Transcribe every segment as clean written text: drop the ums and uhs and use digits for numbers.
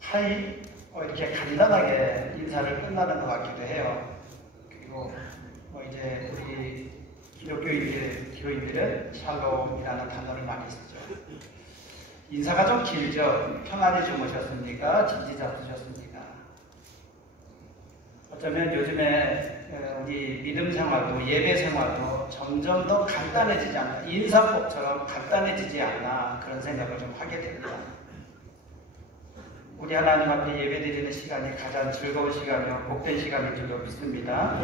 하이 이렇게 간단하게 인사를 끝나는 것 같기도 해요. 그리고 이제 우리 기독교인들은 샬롬이라는 단어를 많이 쓰죠. 인사가 좀 길죠. 평안히 주무셨습니까? 진지 잡수셨습니까? 어쩌면 요즘에 우리 믿음 생활도 예배 생활도 점점 더 간단해지지 않나, 인사법처럼 간단해지지 않나 그런 생각을 좀 하게 됩니다. 우리 하나님 앞에 예배드리는 시간이 가장 즐거운 시간이요 복된 시간인 줄로 믿습니다.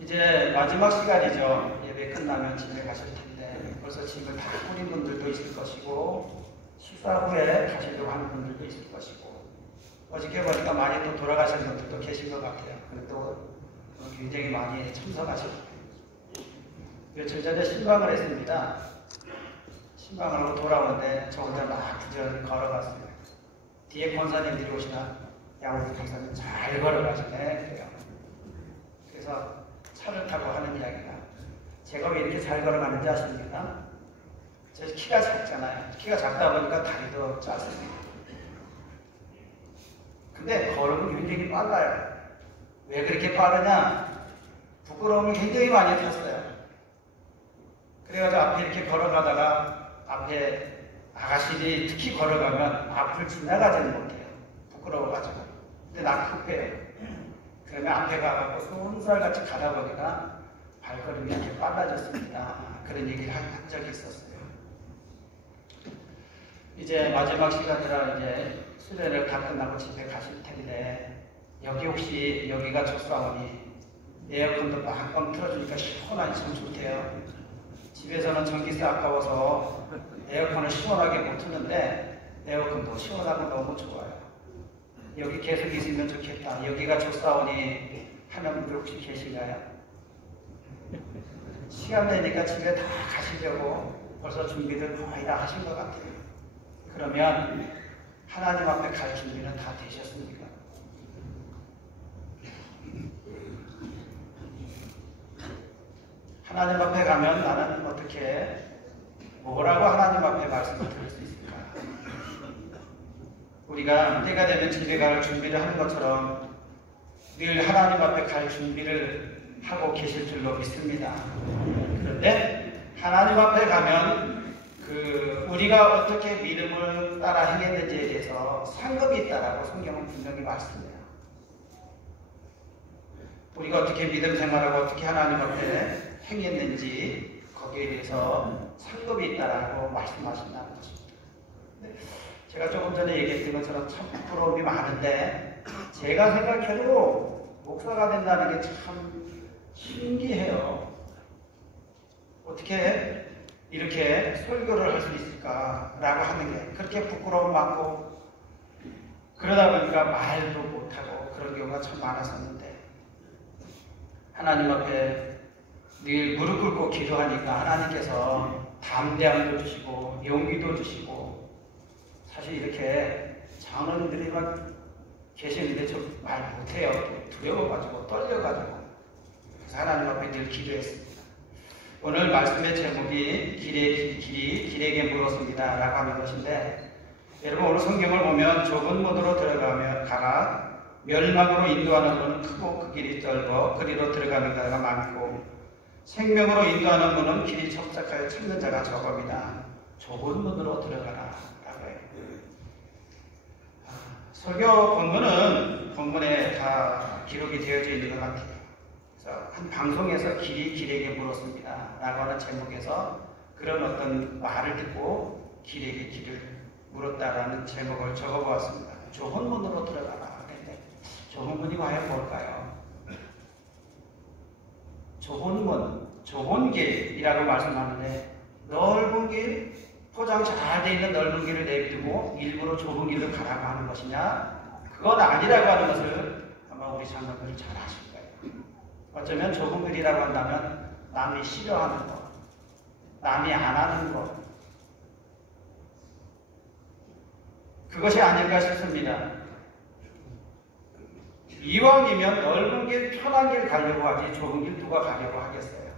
이제 마지막 시간이죠. 예배 끝나면 집에 가실 텐데 벌써 집을 다 꾸린 분들도 있을 것이고 식사 후에 가시려고 하는 분들도 있을 것이고 어저께 보니까 많이 또 돌아가신 분들도 계신 것 같아요. 그래도 굉장히 많이 참석하셨고 며칠 전에 신방을 했습니다. 신방을 하고 돌아오는데 저 혼자 막 부지런히 걸어갔어요. 뒤에 권사님들이 오시나 양호수 박사님 잘 걸어가시네 그래요. 그래서 차를 타고 하는 이야기가 제가 왜 이렇게 잘 걸어가는지 아십니까? 제 키가 작잖아요. 키가 작다 보니까 다리도 짧습니다. 근데 걸음은 굉장히 빨라요. 왜 그렇게 빠르냐? 부끄러움을 굉장히 많이 탔어요. 그래가지고 앞에 이렇게 걸어가다가 앞에 아가씨들이 특히 걸어가면 앞을 지나가지는 못해요. 부끄러워가지고. 근데 나 급해요. 그러면 앞에 가고 손살같이 가다 보니까 발걸음이 이렇게 빨라졌습니다. 그런 얘기를 한 적이 있었어요. 이제 마지막 시간이라 이제 수련을 다 끝나고 집에 가실 텐데 여기 혹시 여기가 좋사오니 에어컨도 막방 틀어주니까 시원하니 참 좋대요. 집에서는 전기세 아까워서 에어컨을 시원하게 못 트는데 에어컨도 시원하고 너무 좋아요. 여기 계속 있으면 좋겠다. 여기가 좋사오니 하는 분들 혹시 계신가요? 시간 되니까 집에 다 가시려고 벌써 준비를 거의 다 하신 것 같아요. 그러면 하나님 앞에 갈 준비는 다 되셨습니까? 하나님 앞에 가면 나는 어떻게 뭐라고 하나님 앞에 말씀을 드릴 수 있을까? 우리가 때가 되면 집에 갈 준비를 하는 것처럼 늘 하나님 앞에 갈 준비를 하고 계실 줄로 믿습니다. 그런데 하나님 앞에 가면 우리가 어떻게 믿음을 따라 행했는지에 대해서 상급이 있다라고 성경은 분명히 말씀해요. 우리가 어떻게 믿음 생활하고 어떻게 하나님 앞에 행했는지 거기에 대해서 상급이 있다라고 말씀하신다는 것입니다. 제가 조금 전에 얘기했던 것처럼 참 부끄러움이 많은데 제가 생각해도 목사가 된다는 게 참 신기해요. 어떻게 이렇게 설교를 할 수 있을까라고 하는 게 그렇게 부끄러움 많고 그러다 보니까 말도 못하고 그런 경우가 참 많았었는데 하나님 앞에 늘 무릎 꿇고 기도하니까 하나님께서 담대함도 주시고 용기도 주시고 사실 이렇게 장로님들이 막 계시는데 좀 말 못해요. 두려워가지고 떨려가지고 그래서 하나님 앞에 늘 기도했습니다. 오늘 말씀의 제목이 길에게 물었습니다 라고 하는 것인데 여러분 오늘 성경을 보면 좁은 문으로 가라 멸망으로 인도하는 문은 크고 그 길이 넓어 그리로 들어가는 자가 많고 생명으로 인도하는 문은 길이 척박하여 찾는 자가 적음이다. 좁은 문으로 들어가라 라고 해요. 설교 본문에 다 기록이 되어져 있는 것 같아요. 한 방송에서 길에게 물었습니다 라고 하는 제목에서 그런 어떤 말을 듣고 길에게 길을 물었다라는 제목을 적어보았습니다. 좁은 문으로 들어가라. 그런데 좁은 문이 과연 뭘까요? 좁은 문, 좁은 길이라고 말씀하는데 넓은 길, 포장 잘 돼 있는 넓은 길을 내비두고 일부러 좁은 길로 가라고 하는 것이냐? 그건 아니라고 하는 것을 아마 우리 장로들이 잘 아실 거예요. 어쩌면 좁은 길이라고 한다면 남이 싫어하는 것, 남이 안 하는 것 그것이 아닐까 싶습니다. 이왕이면 넓은 길, 편한 길 가려고 하지 좁은 길 누가 가려고 하겠어요.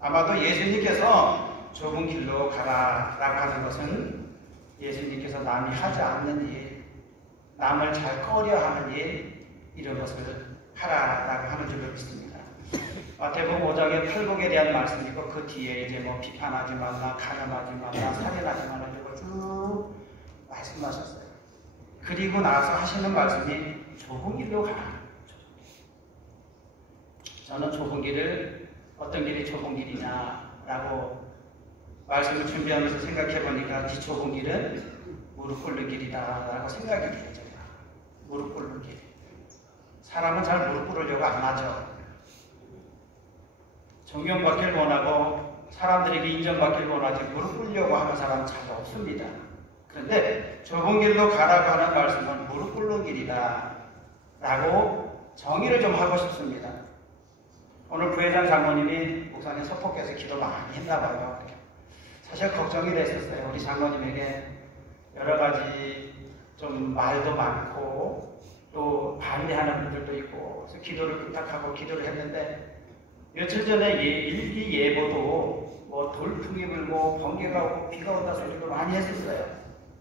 아마도 예수님께서 좁은 길로 가라라고 하는 것은 예수님께서 남이 하지 않는 일, 남을 잘 꺼려하는 일, 이런 것을 하라라고 하는 줄로 믿습니다. 마태복음 5장의 팔복에 대한 말씀이 있고 그 뒤에 이제 뭐 비판하지 말라, 가늠하지 말라, 살인하지 말라 이거 쭉 말씀하셨어요. 그리고 나서 하시는 말씀이 좁은 길로 가라. 저는 좁은 길을 어떤 길이 좁은 길이냐라고 말씀을 준비하면서 생각해 보니까 이 좁은 길은 무릎 꿇는 길이다라고 생각이 들어요. 무릎 꿇는 길. 사람은 잘 무릎 꿇으려고 안 하죠. 존경받기를 원하고 사람들에게 인정받기를 원하지 무릎 꿇으려고 하는 사람은 잘 없습니다. 그런데 좁은 길로 가라고 하는 말씀은 무릎 꿇는 길이다 라고 정의를 좀 하고 싶습니다. 오늘 부회장 장로님이 목사님 서포께서 기도 많이 했나 봐요. 사실 걱정이 됐었어요. 우리 장로님에게 여러 가지 좀 말도 많고 또 반대하는 분들도 있고 그래서 기도를 부탁하고 기도를 했는데 며칠 전에 일기 예보도 뭐 돌풍이 불고 번개가 오고 비가 온다 소리도 많이 했었어요.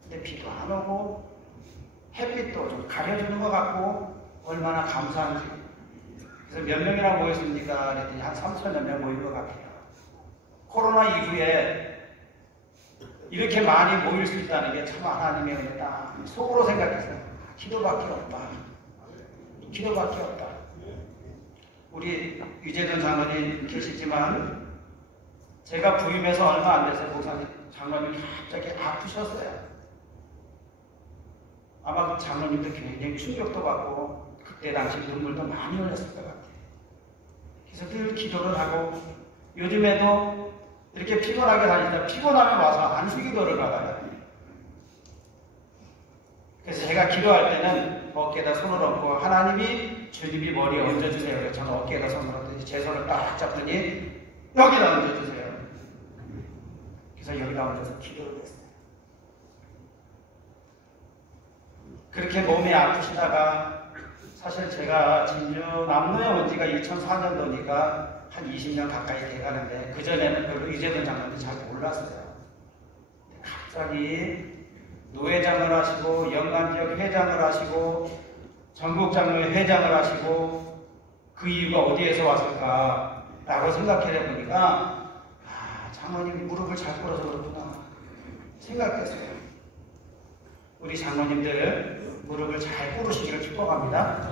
근데 비도 안 오고 햇빛도 좀 가려주는 것 같고 얼마나 감사한지. 그래서 몇 명이나 모였습니까? 그랬더니 한 3,000여 명 모인 것 같아요. 코로나 이후에 이렇게 많이 모일 수 있다는 게 참 하나님의 은혜다. 속으로 생각했어요. 기도밖에 없다. 기도밖에 없다. 우리 유재돈 장로님 계시지만 제가 부임해서 얼마 안 돼서 목사님 장로님이 갑자기 아프셨어요. 아마 장로님도 굉장히 충격도 받고 그때 당시 눈물도 많이 흘렸을 것 같아요. 그래서 늘 기도를 하고 요즘에도 이렇게 피곤하게 다니다 피곤하면 와서 안수기도를 받아요. 그래서 제가 기도할 때는 어깨에다 손을 얹고 하나님이 주님이 머리에 얹어주세요. 그래서 저는 어깨에다 손을 얹더니 제 손을 딱 잡더니 여기다 얹어주세요. 그래서 여기다 얹어서 기도를 했어요. 그렇게 몸이 아프시다가 사실 제가 진주 남로에 온 지가 2004년도니까 한 20년 가까이 돼가는데 그전에는 별로 유재돈 장로님 잘 몰랐어요. 갑자기 노회장을 하시고 연간지역 회장을 하시고 전국장로회 회장을 하시고 그 이유가 어디에서 왔을까라고 생각해 보니까 장로님 무릎을 잘 꿇어서 그렇구나 생각했어요. 우리 장로님들 무릎을 잘 꿇으시기를 축복합니다.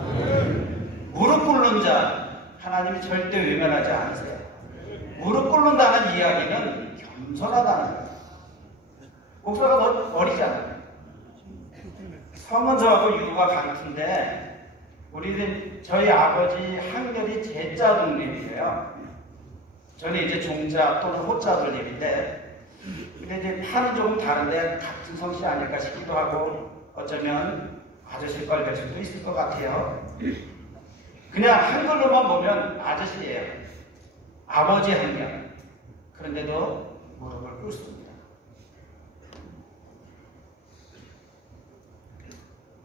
무릎 꿇는 자 하나님이 절대 외면하지 않으세요. 무릎 꿇는다는 이야기는 겸손하다는 거예요. 목사가 너 어리잖아요. 성은 저하고 유가 같은데 우리는 저희 아버지 학렬이 제자 동님이에요. 저는 이제 종자 또는 호자 동님인데 근데 이제 판이 조금 다른데 같은 성씨 아닐까 싶기도 하고 어쩌면 아저씨일 걸 될 수도 있을 것 같아요. 그냥 한글로만 보면 아저씨예요. 아버지 학렬. 그런데도 무릎을 꿇습니다.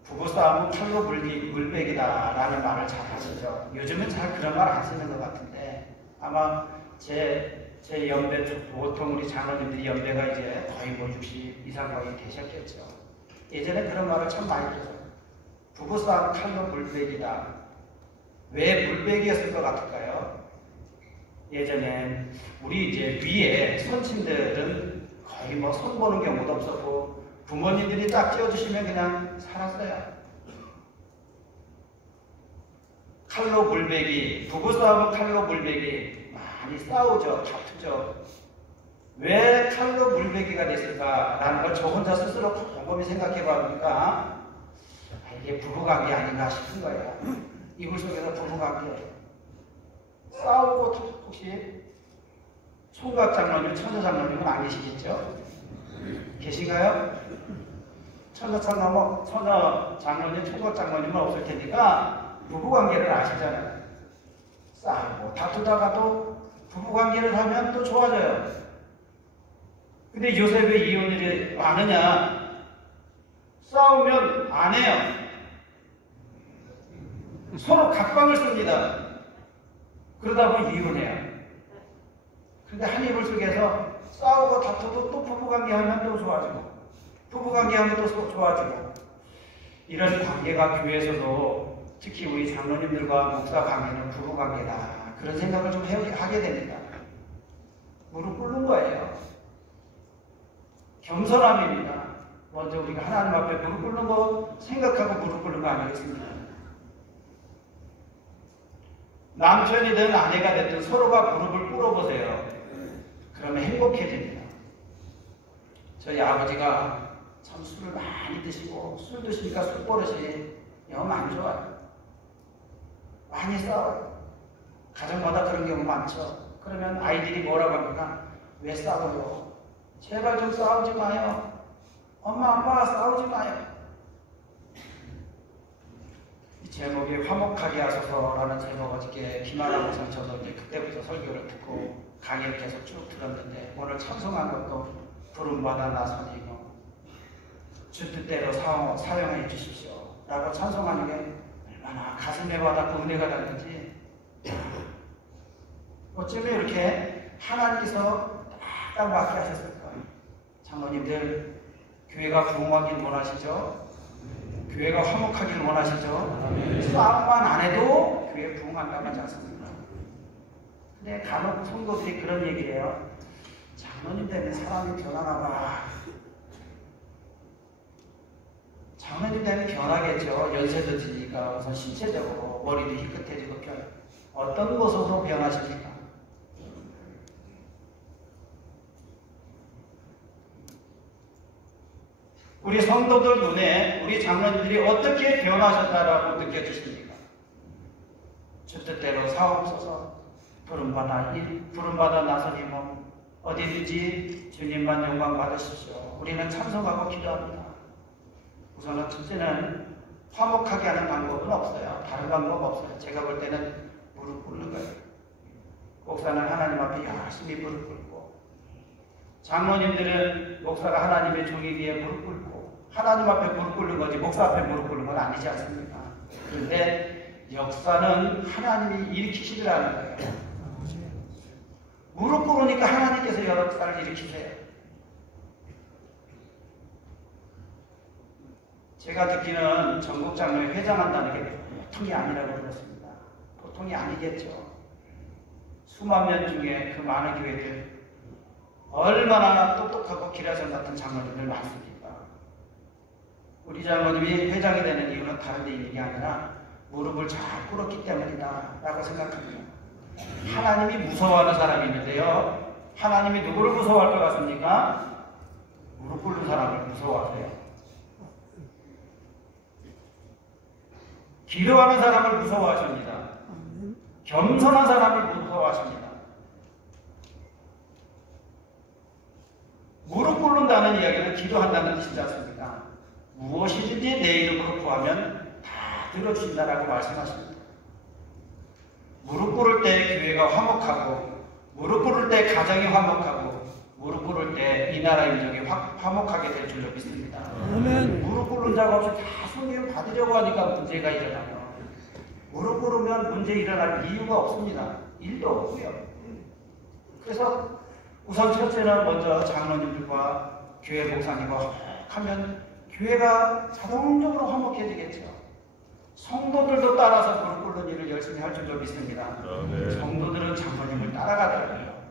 부부싸움은 칼로 물베기다라는 말을 잘 하시죠. 요즘은 잘 그런 말 안 쓰는 것 같은데 아마 제 연배 보통 우리 장로님들이 연배가 이제 거의 뭐 60 이상 거의 되셨겠죠. 예전에 그런 말을 참 많이 들었어요. 부부싸움 칼로 물베기다. 왜 물베기였을 것 같을까요? 예전에 우리 이제 위에 손친들은 거의 뭐 손 보는 경우도 없었고 부모님들이 딱 찌어주시면 그냥 살았어요. 칼로 물베기, 부부싸움은 칼로 물베기 많이 싸우죠. 다투죠. 왜 칼로 물베기가 됐을까라는 걸 저 혼자 스스로 곰곰이 생각해 보니까 이게 부부관계 아닌가 싶은 거예요. 이불 속에서 부부관계 싸우고 혹시 총각 장로님, 처녀 장로님은 안 계시겠죠? 계신가요? 처녀 장로님, 총각 장로님은 없을 테니까 부부관계를 아시잖아요. 싸우고 다투다가도 부부관계를 하면 또 좋아져요. 근데 요새 왜 이혼율이 많으냐? 싸우면 안 해요. 서로 각방을 씁니다. 그러다 보니 이혼해요. 근데 한 이불 속에서 싸우고 다투도 또 부부관계 하면 또 좋아지고, 부부관계 하면 또 좋아지고, 이런 관계가 교회에서도 특히 우리 장로님들과 목사 관계는 부부관계다, 그런 생각을 좀 하게 됩니다. 무릎 꿇는 거예요. 겸손함입니다. 먼저 우리가 하나님 앞에 무릎 꿇는 거 생각하고 무릎 꿇는 거 아니겠습니까? 남편이든 아내가 됐든 서로가 무릎을 꿇어보세요. 그러면 행복해집니다. 저희 아버지가 참 술을 많이 드시고, 술 드시니까 술버릇이 영 안 좋아요. 많이 싸워요. 가정마다 그런 경우 많죠. 그러면 아이들이 뭐라고 합니까? 왜 싸워요? 제발 좀 싸우지 마요. 엄마, 아빠 싸우지 마요. 이 제목이 화목하게 하소서라는 제목, 어저께 김하나 목사님 저도 이제 그때부터 설교를 듣고 강의를 계속 쭉 들었는데, 오늘 찬송한 것도 부름받아 나서니고 주 뜻대로 사용해 주십시오 라고 찬송하는 게 얼마나 가슴에 와닿고 은혜가 닿는지, 어쩌면 이렇게 하나님께서 딱 맞게 하셨을까요? 장로님들, 교회가 부흥하길 원하시죠? 교회가 화목하길 원하시죠? 싸움만 안 해도 교회 부흥한다고 하지 않습니까? 근데 간혹 성도들이 그런 얘기를 해요. 장로님 때문에 사람이 변하나 봐. 장로님 때문에 변하겠죠. 연세도 드니까 우선 신체적으로 머리도 희끗해지고 어떤 것으로 변하십니까? 우리 성도들 눈에 우리 장로님들이 어떻게 변하셨다라고 느껴지십니까? 주 뜻대로 사옵소서. 부름받아 나서니모 어디든지 주님만 영광 받으십시오. 우리는 찬송하고 기도합니다. 우선은 첫째는 화목하게 하는 방법은 없어요. 다른 방법 없어요. 제가 볼 때는 무릎 꿇는 거예요. 목사는 하나님 앞에 열심히 무릎 꿇고, 장로님들은 목사가 하나님의 종이기에 무릎 꿇고, 하나님 앞에 무릎 꿇는 거지 목사 앞에 무릎 꿇는 건 아니지 않습니까? 그런데 역사는 하나님이 일으키시더라는 거예요. 무릎 꿇으니까 하나님께서 역사를 일으키세요. 제가 듣기는 전국장로회 회장한다는 게 보통이 아니라고 들었습니다. 보통이 아니겠죠. 수만 명 중에 그 많은 교회들 얼마나 똑똑하고 기라전 같은 장로님들 많습니까? 우리 장로님이 회장이 되는 이유는 다른 데 있는 게 아니라 무릎을 잘 꿇었기 때문이다 라고 생각합니다. 하나님이 무서워하는 사람이 있는데요, 하나님이 누구를 무서워할 것 같습니까? 무릎 꿇는 사람을 무서워하세요. 기도하는 사람을 무서워하십니다. 겸손한 사람을 무서워하십니다. 무릎 꿇는다는 이야기는 기도한다는 뜻이지 않습니까? 무엇이든지 내 이름으로 구하면 다 들어주신다라고 말씀하십니다. 무릎 꿇을 때 교회가 화목하고, 무릎 꿇을 때 가정이 화목하고, 무릎 꿇을 때 이 나라 민족이 화목하게 될 줄로 믿습니다. 무릎 꿇는 자가 없이 다 성경 받으려고 하니까 문제가 일어나요. 무릎 꿇으면 문제 일어날 이유가 없습니다. 일도 없고요. 그래서 우선 첫째는 먼저 장로님들과 교회 목사님과 하면 교회가 자동적으로 화목해지겠죠. 성도들도 따라서 무릎 꿇는 일을 열심히 할 줄로 믿습니다. 성도들은 장로님을 따라가더라고요.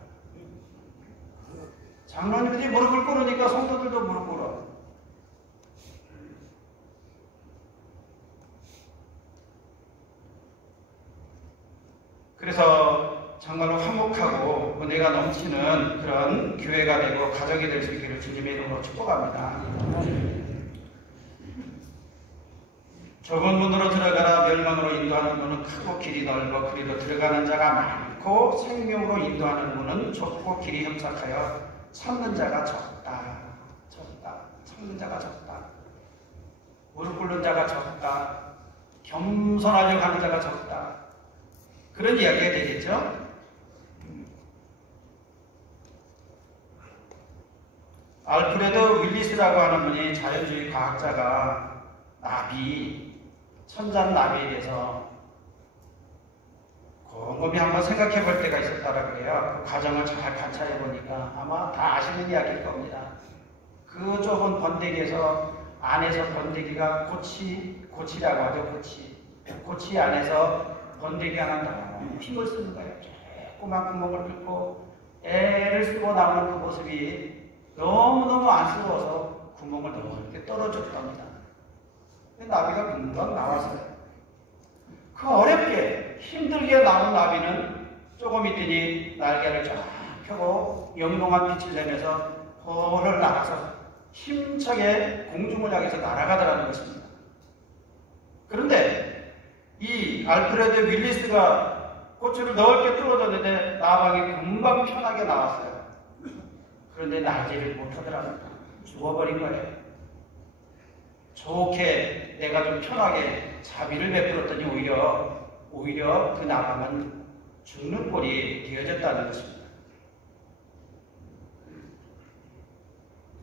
장로님들이 무릎을 꿇으니까 성도들도 무릎 꿇어. 그래서 정말로 화목하고 은혜가 넘치는 그런 교회가 되고 가정이 될 수 있기를 주님의 이름으로 축복합니다. 좁은 문으로 들어가라. 멸망으로 인도하는 문은 크고 길이 넓어 그리로 들어가는 자가 많고, 생명으로 인도하는 문은 좁고 길이 협착하여 참는 자가 적다. 참는 자가 적다. 무릎 꿇는 자가 적다. 겸손하려고 하는 자가 적다. 그런 이야기가 되겠죠? 알프레드 윌리스라고 하는 분이 자연주의 과학자가 천잠 나비에 대해서 곰곰이 한번 생각해 볼 때가 있었다라 그래요. 그 과정을 잘 관찰해 보니까 아마 다 아시는 이야기일 겁니다. 그 좁은 번데기에서 안에서 번데기가 고치라고 하죠. 고치 안에서 번데기 하나 너무 힘을 쓰는 거예요. 조그만 구멍을 뚫고 애를 쓰고 나오는 그 모습이 너무너무 안쓰러워서 구멍을 넓게 떨어졌답니다. 나비가 금방 나왔어요. 그 어렵게 힘들게 나온 나비는 조금 있더니 날개를 쫙 펴고 영롱한 빛을 내면서 홀을 날아서 힘차게 공중을 향해서 날아가더라는 것입니다. 그런데 이 알프레드 윌리스가 고추를 넓게 뚫어줬는데 나방이 금방 편하게 나왔어요. 그런데 날개를 못하더라고요. 죽어버린 거예요. 좋게 내가 좀 편하게 자비를 베풀었더니 오히려 그 나방은 죽는 꼴이 되어졌다는 것입니다.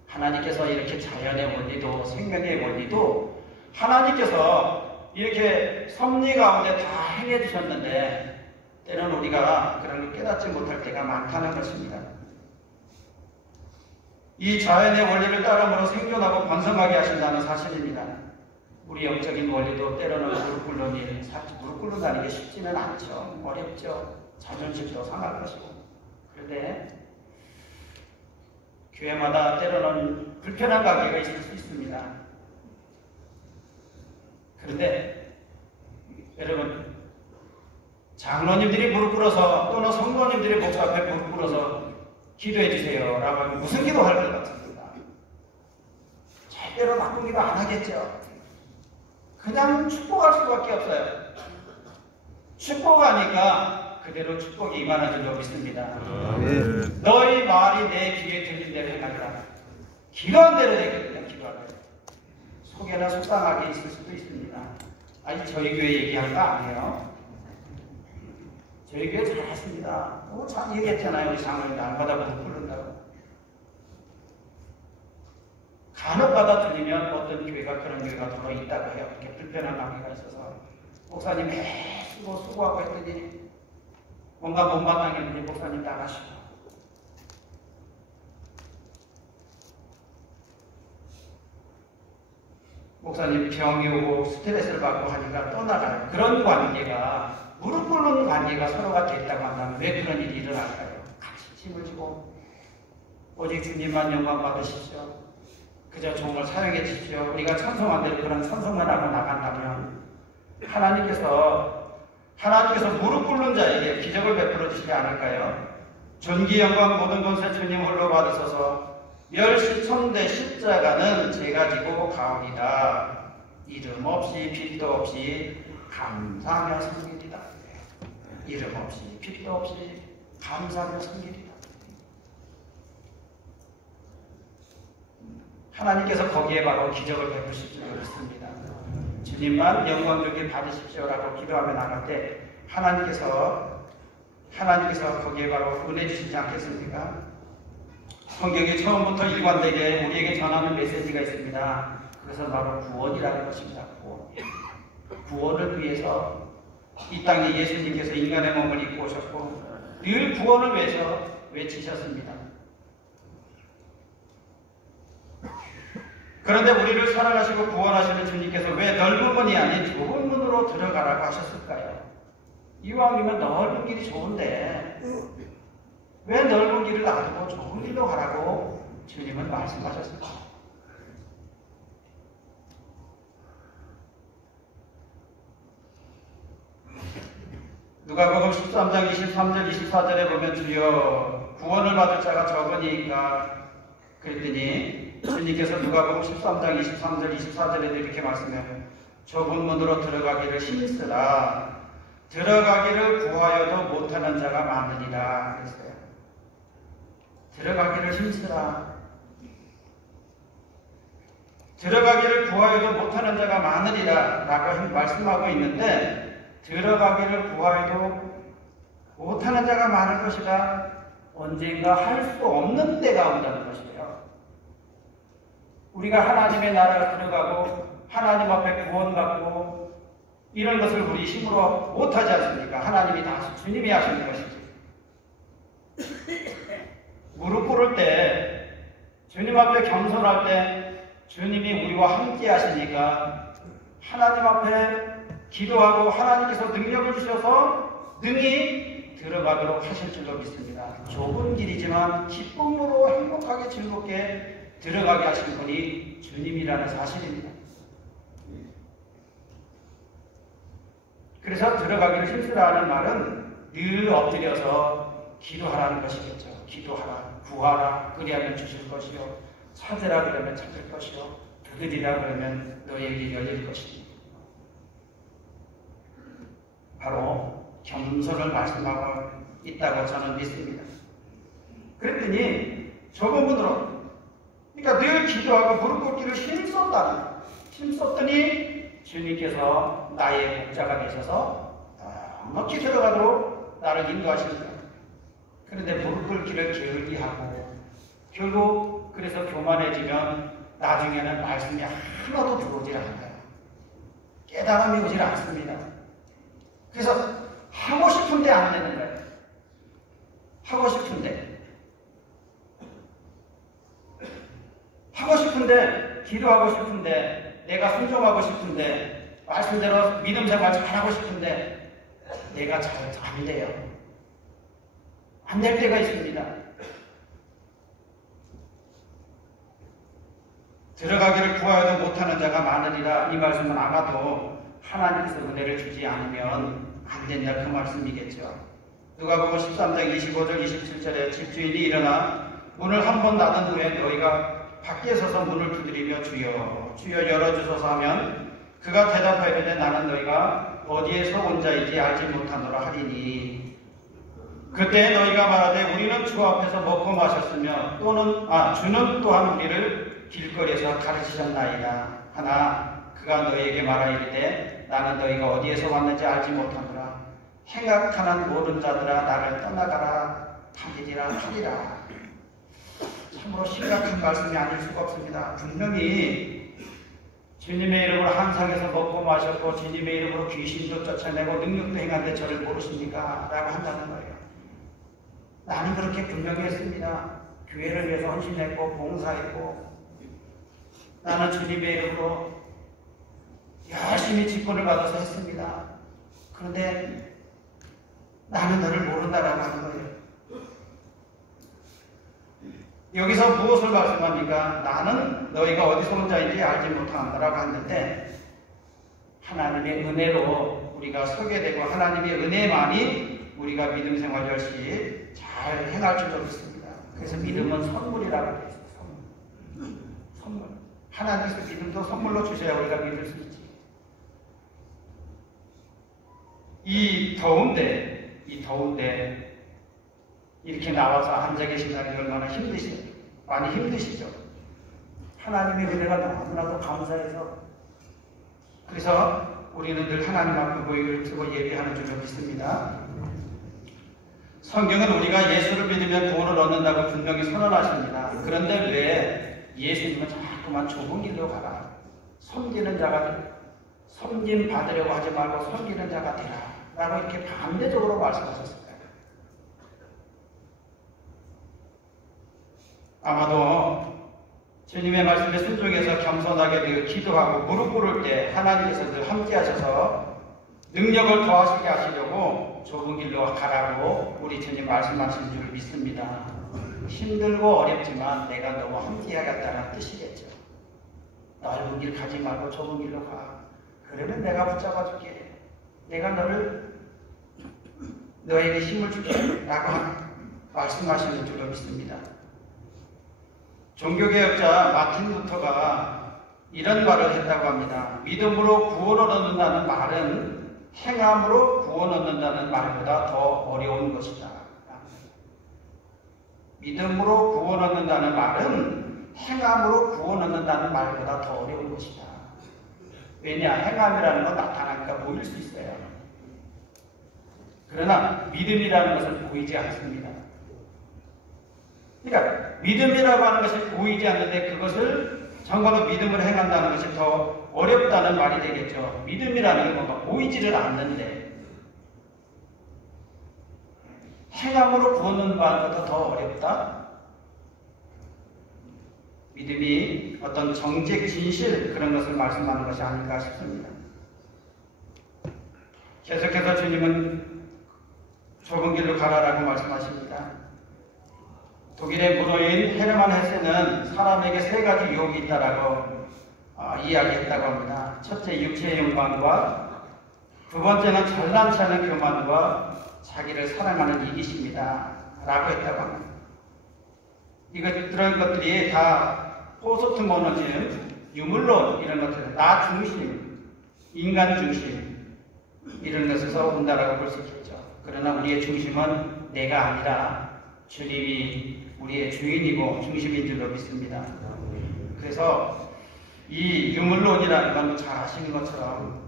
하나님께서 이렇게 자연의 원리도 생명의 원리도 하나님께서 이렇게 섭리 가운데 다 행해 주셨는데 때는 우리가 그런 걸 깨닫지 못할 때가 많다는 것입니다. 이 자연의 원리를 따름으로 생존하고 번성하게 하신다는 사실입니다. 우리 영적인 원리도 때로는 무릎 꿇는 일, 무릎 꿇는다는 게 쉽지는 않죠. 어렵죠. 자존심도 상할 것이고. 그런데 교회마다 때로는 불편한 관계가 있을 수 있습니다. 그런데 여러분, 장로님들이 무릎 꿇어서 또는 성도님들이 목사 앞에 무릎 꿇어서 기도해 주세요 라고 하면 무슨 기도할 것 같습니다. 절대로 나쁜 기도 안 하겠죠. 그냥 축복할 수밖에 없어요. 축복하니까 그대로 축복이 임하는 줄로 믿습니다. 너희 말이 내 귀에 들린 대로 행하리라. 기도한 대로 되거든요. 기도하면 속에는 속상하게 있을 수도 있습니다. 아니 저희 교회 얘기한 거 아니에요. 저희 교회 잘했습니다. 잘 얘기했잖아요. 우리 장로님 날마다 무릎 꿇는다고. 간혹가다 들리면 어떤 교회가 그런 교회가 더 있다고 해요. 이렇게 불편한 관계가 있어서 목사님 애쓰고 수고하고 했더니 뭔가 못마땅했는지 목사님 나가시고 목사님 병이 오고 스트레스를 받고 하니까 떠나가요. 그런 관계가 무릎 꿇는 관계가 서로가 됐다고 한다면 왜 그런 일이 일어날까요? 같이 힘을 주고 오직 주님만 영광 받으십시오. 그저 종을 사용해 주십시오. 우리가 찬송한 대로 그런 찬송만 하고 나간다면 하나님께서 무릎 꿇는 자에게 기적을 베풀어 주시지 않을까요? 존귀 영광 모든 것을 주님 홀로 받으소서. 멸시천대 십자가는 제가 지고 가오리다. 이름 없이 빛도 없이 감사하며 섬기리다. 이름 없이 빛도 없이 감사하며 섬기리다. 하나님께서 거기에 바로 기적을 베푸실 줄 믿습니다. 주님만 영광 받으십시오라고 기도하며 나갈 때 하나님께서 거기에 바로 은혜 주시지 않겠습니까? 성경에 처음부터 일관되게 우리에게 전하는 메시지가 있습니다. 그것은 바로 구원이라는 것입니다. 구원을 위해서 이 땅에 예수님께서 인간의 몸을 입고 오셨고 늘 구원을 위해서 외치셨습니다. 그런데 우리를 사랑하시고 구원하시는 주님께서 왜 넓은 문이 아닌 좁은 문으로 들어가라고 하셨을까요? 이왕이면 넓은 길이 좋은데 왜 넓은 길을 놔두고 좁은 길로 가라고 주님은 말씀하셨을까요? 누가복음 13장 23절 24절에 보면 주여 구원을 받을 자가 적으니까 그랬더니 주님께서 누가복음 13장 23절 24절에도 이렇게 말씀해요. 좁은 문으로 들어가기를 힘쓰라. 들어가기를 구하여도 못하는 자가 많으리라 그랬어요. 들어가기를 힘쓰라. 들어가기를 구하여도 못하는 자가 많으리라 라고 말씀하고 있는데 들어가기를 구하여도 못하는 자가 많을 것이다. 언젠가 할 수 없는 때가 온다는 것이에요. 우리가 하나님의 나라를 들어가고 하나님 앞에 구원받고 이런 것을 우리 힘으로 못하지 않습니까? 하나님이 다 주님이 하시는 것이지. 무릎 꿇을 때, 주님 앞에 겸손할 때 주님이 우리와 함께 하시니까 하나님 앞에 기도하고 하나님께서 능력을 주셔서 능히 들어가도록 하실 줄로 믿습니다. 좁은 길이지만 기쁨으로 행복하게 즐겁게 들어가게 하신 분이 주님이라는 사실입니다. 그래서 들어가기를 힘쓰라는 말은 늘 엎드려서 기도하라는 것이겠죠. 기도하라, 구하라, 그리하면 주실 것이요, 찾으라 그러면 찾을 것이요, 두드리라 그러면 너에게 열릴 것이니. 바로 겸손을 말씀하고 있다고 저는 믿습니다. 그랬더니 저분으로, 그러니까 늘 기도하고 무릎 꿇기를 힘썼더니 주님께서 나의 목자가 되셔서 넉넉히 들어가도록 나를 인도하십니다. 그런데 무릎 꿇기를 게을리 하고 결국 그래서 교만해지면 나중에는 말씀이 하나도 들어오질 않아요. 깨달음이 오질 않습니다. 그래서 하고 싶은데 안 되는 거예요. 하고 싶은데 기도하고 싶은데 내가 순종하고 싶은데 말씀대로 믿음 생활 잘하고 싶은데 내가 잘 안 돼요. 안 될 때가 있습니다. 들어가기를 구하여도 못하는 자가 많으리라. 이 말씀은 아마도 하나님께서 은혜를 주지 않으면 안 된다 그 말씀이겠죠. 누가복음 13장 25절 27절에 집주인이 일어나 문을 한 번 닫은 후에 너희가 밖에 서서 문을 두드리며 주여 주여 열어주소서 하면 그가 대답하이르되 나는 너희가 어디에서 온 자인지 알지 못하노라 하리니 그때 너희가 말하되 우리는 주 앞에서 먹고 마셨으며 주는 또한 우리를 길거리에서 가르치셨나이다 하나 그가 너희에게 말하이르되 나는 너희가 어디에서 왔는지 알지 못하노라. 행악하는 모든 자들아 나를 떠나가라 하리라. 참으로 심각한 말씀이 아닐 수가 없습니다. 분명히 주님의 이름으로 한상에서 먹고 마셨고 주님의 이름으로 귀신도 쫓아내고 능력도 행하는데 저를 모르십니까? 라고 한다는 거예요. 나는 그렇게 분명히 했습니다. 교회를 위해서 헌신했고 봉사했고 나는 주님의 이름으로 열심히 직분을 받아서 했습니다. 그런데 나는 너를 모른다라고 하는 거예요. 여기서 무엇을 말씀합니까? 나는 너희가 어디서 온 자인지 알지 못한다라고 하는데 하나님의 은혜로 우리가 서게 되고 하나님의 은혜만이 우리가 믿음 생활 열심히 잘 행할 줄로 믿습니다. 그래서 믿음은 선물이라고 되어 있어요. 선물. 하나님께서 믿음도 선물로 주셔야 우리가 믿을 수 있지. 이 더운데 이렇게 나와서 앉아 계신다는 게 얼마나 많이 힘드시죠? 하나님의 은혜가 너무나도 감사해서 그래서 우리는 늘 하나님 앞에 고개를 들고 예배하는 줄로 믿습니다. 성경은 우리가 예수를 믿으면 구원을 얻는다고 분명히 선언하십니다. 그런데 왜 예수님은 자꾸만 좁은 길로 가라. 섬기는 자가 섬김 받으려고 하지 말고 섬기는 자가 되라. 라고 이렇게 반대적으로 말씀하셨습니다. 아마도 주님의 말씀에 순종해서 겸손하게 되어 기도하고 무릎 꿇을 때 하나님께서 늘 함께 하셔서 능력을 더하시게 하시려고 좁은 길로 가라고 우리 주님 말씀하신 줄 믿습니다. 힘들고 어렵지만 내가 너무 함께 하겠다는 뜻이겠죠. 넓은 길 가지 말고 좁은 길로 가. 그러면 내가 붙잡아 줄게. 내가 너에게 힘을 줄게 라고 말씀하시는 줄로 믿습니다. 종교개혁자 마틴 루터가 이런 말을 했다고 합니다. 믿음으로 구원을 얻는다는 말은 행함으로 구원 얻는다는 말보다 더 어려운 것이다. 믿음으로 구원 얻는다는 말은 행함으로 구원 얻는다는 말보다 더 어려운 것이다. 왜냐? 행함이라는 건 나타나니까 보일 수 있어요. 그러나 믿음이라는 것은 보이지 않습니다. 그러니까 믿음이라고 하는 것이 보이지 않는데 그것을 적어도 믿음을 행한다는 것이 더 어렵다는 말이 되겠죠. 믿음이라는 게 뭔가 보이지를 않는데 행함으로 구원은 받는 것도 더 어렵다? 믿음이 어떤 정직, 진실 그런 것을 말씀하는 것이 아닐까 싶습니다. 계속해서 주님은 좁은 길로 가라라고 말씀하십니다. 독일의 문호인 헤르만 헤세는 사람에게 세 가지 유혹이 있다라고 이야기했다고 합니다. 첫째, 육체의 영광과 두 번째는 잘난치 않은 교만과 자기를 사랑하는 이기심이다 라고 했다고 합니다. 이런 것들이 다 포스트 모노즘, 유물론 이런 것들, 나 중심, 인간 중심 이런 것에서 온다라고 볼 수 있겠죠. 그러나 우리의 중심은 내가 아니라 주님이 우리의 주인이고 중심인 줄로 믿습니다. 그래서 이 유물론이라는 건 잘 아시는 것처럼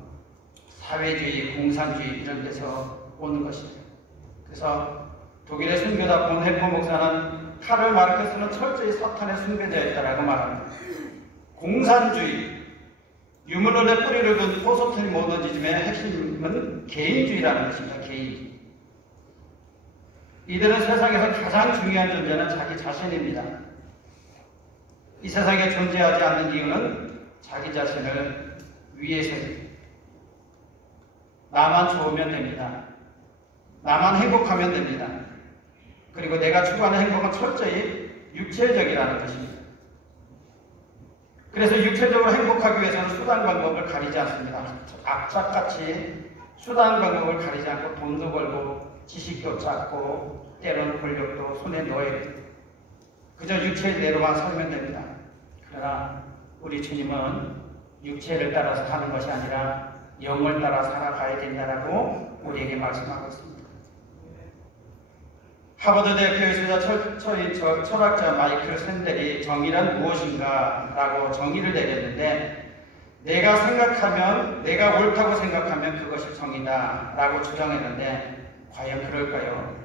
사회주의, 공산주의 이런 데서 오는 것이에요. 그래서 독일의 순교자 본 헤퍼 목사는 카를 마르크스는 철저히 사탄의 숭배자였다라고 말합니다. 공산주의, 유물론의 뿌리를 둔 포스트 모더니즘의 핵심은 개인주의라는 것입니다. 개인. 이들은 세상에서 가장 중요한 존재는 자기 자신입니다. 이 세상에 존재하지 않는 이유는 자기 자신을 위해서입니다. 나만 좋으면 됩니다. 나만 행복하면 됩니다. 그리고 내가 추구하는 행복은 철저히 육체적이라는 것입니다. 그래서 육체적으로 행복하기 위해서는 수단 방법을 가리지 않습니다. 악착같이 수단 방법을 가리지 않고 돈도 벌고 지식도 쌓고 때로는 권력도 손에 넣어야 됩니다. 그저 육체대로만 살면 됩니다. 그러나 우리 주님은 육체를 따라서 사는 것이 아니라 영을 따라 살아가야 된다라고 우리에게 말씀하고 있습니다. 하버드 대학교의 철학자 마이클 샌델이 정의란 무엇인가 라고 정의를 내렸는데 내가 생각하면, 내가 옳다고 생각하면 그것이 정의다 라고 주장했는데 과연 그럴까요?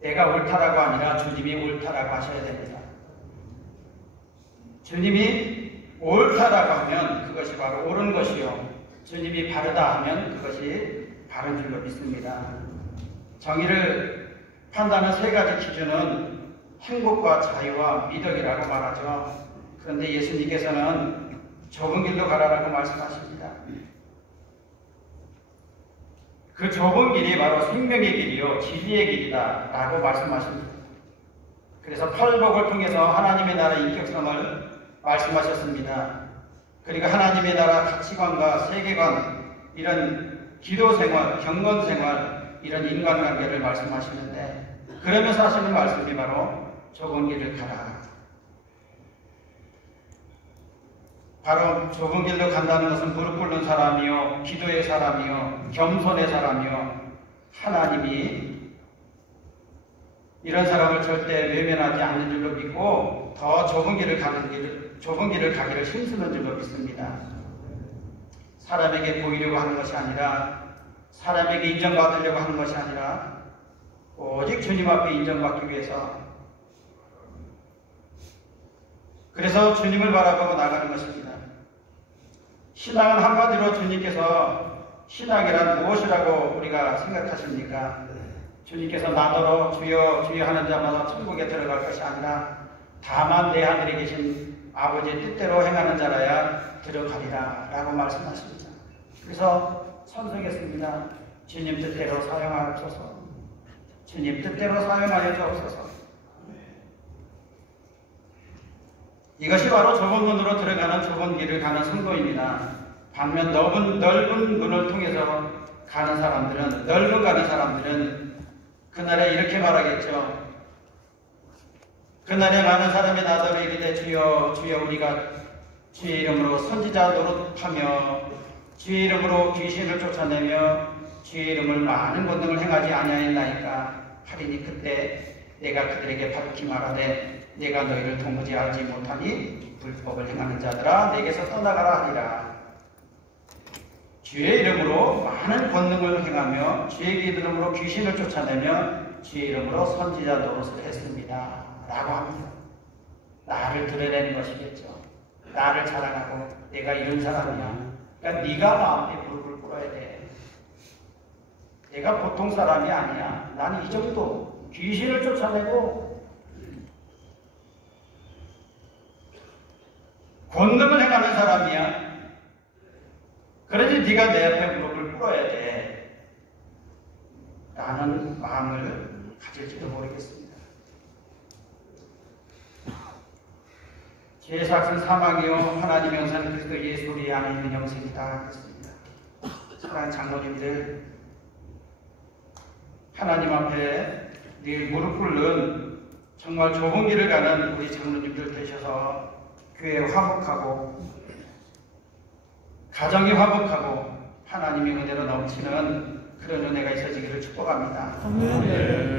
내가 옳다라고 아니라 주님이 옳다라고 하셔야 됩니다. 주님이 옳다라고 하면 그것이 바로 옳은 것이요. 주님이 바르다 하면 그것이 바른 줄로 믿습니다. 정의를 판단하는 세 가지 기준은 행복과 자유와 미덕이라고 말하죠. 그런데 예수님께서는 좁은 길로 가라라고 말씀하십니다. 그 좁은 길이 바로 생명의 길이요 진리의 길이다 라고 말씀하십니다. 그래서 팔복을 통해서 하나님의 나라 인격성을 말씀하셨습니다. 그리고 하나님의 나라 가치관과 세계관, 이런 기도생활, 경건생활, 이런 인간관계를 말씀하시는데 그러면서 하시는 말씀이 바로 좁은 길을 가라. 바로 좁은 길로 간다는 것은 무릎 꿇는 사람이요, 기도의 사람이요, 겸손의 사람이요, 하나님이 이런 사람을 절대 외면하지 않는 줄로 믿고 더 좁은 길을 가기를 힘쓰는 줄로 믿습니다. 사람에게 보이려고 하는 것이 아니라, 사람에게 인정받으려고 하는 것이 아니라 오직 주님 앞에 인정받기 위해서, 그래서 주님을 바라보고 나가는 것입니다. 신앙은 한마디로 주님께서 신앙이란 무엇이라고 우리가 생각하십니까? 주님께서 나더러 주여 주여 하는 자마다 천국에 들어갈 것이 아니라 다만 내 하늘에 계신 아버지의 뜻대로 행하는 자라야 들어가리라 라고 말씀하십니다. 그래서 찬송했습니다. 주님 뜻대로 사용하옵소서. 주님 뜻대로 사용하여 주옵소서. 이것이 바로 좁은 문으로 들어가는 좁은 길을 가는 성도입니다. 반면 넓은 문을 통해서 가는 사람들은, 넓은 가는 사람들은 그날에 이렇게 말하겠죠. 그날에 많은 사람이 나더러 이르되 주여 주여 우리가 주의 이름으로 선지자 노릇하며 주의 이름으로 귀신을 쫓아내며 주의 이름을 많은 권능을 행하지 아니하였나이까 하리니 그때 내가 그들에게 바르게 말하되 내가 너희를 도무지 알지 못하니 불법을 행하는 자들아 내게서 떠나가라 하리라. 주의 이름으로 많은 권능을 행하며 주의 이름으로 귀신을 쫓아내며 주의 이름으로 선지자 노릇을 했습니다 라고 합니다. 나를 드러내는 것이겠죠. 나를 자랑하고 내가 이런 사람이야. 그러니까 네가 마음에 무릎을 꿇어야 돼. 내가 보통 사람이 아니야. 나는 이 정도 귀신을 쫓아내고 권능을 행하는 사람이야. 그러니 네가 내 앞에 무릎을 꿇어야 돼. 라는 마음을 가질지도 모르겠습니다. 제 사악은 사망이요 하나님의 영생 그리스도 예수 우리 안에 있는 영생이다 그랬습니다. 사랑하는 장로님들, 하나님 앞에 늘 무릎 꿇는 정말 좁은 길을 가는 우리 장로님들 되셔서 교회 화목하고 가정이 화목하고 하나님의 은혜로 넘치는 그런 은혜가 있어지기를 축복합니다.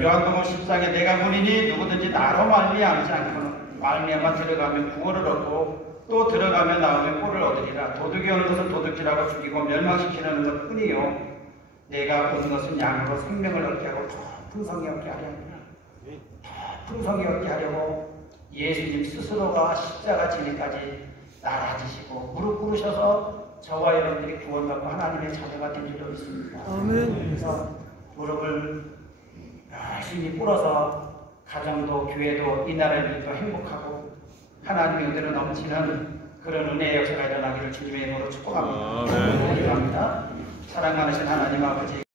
요한복음 10장에 내가 문이니 누구든지 나로 말미암지 않고는 말미암아 들어가면 구원을 얻고 또 들어가면 나오면 꼴을 얻으리라. 도둑이 오는 것은 도둑질하고 죽이고 멸망시키는 것 뿐이요 내가 오는 것은 양으로 생명을 얻게 하고 더 풍성히 얻게 하려니라. 더 풍성히 얻게 하려고 예수님 스스로가 십자가 지내까지 나아지시고 무릎 꿇으셔서 저와 여러분들이 구원받고 하나님의 자녀가 된 줄로 믿습니다. 그래서 무릎을 열심히 꿇어서 가정도 교회도 이 나라를 위해서 행복하고 하나님의 은혜로 넘치는 그런 은혜의 역사가 일어나기를 주님의 이름으로 축복합니다. 기도합니다. 사랑 많으신 하나님 아버지,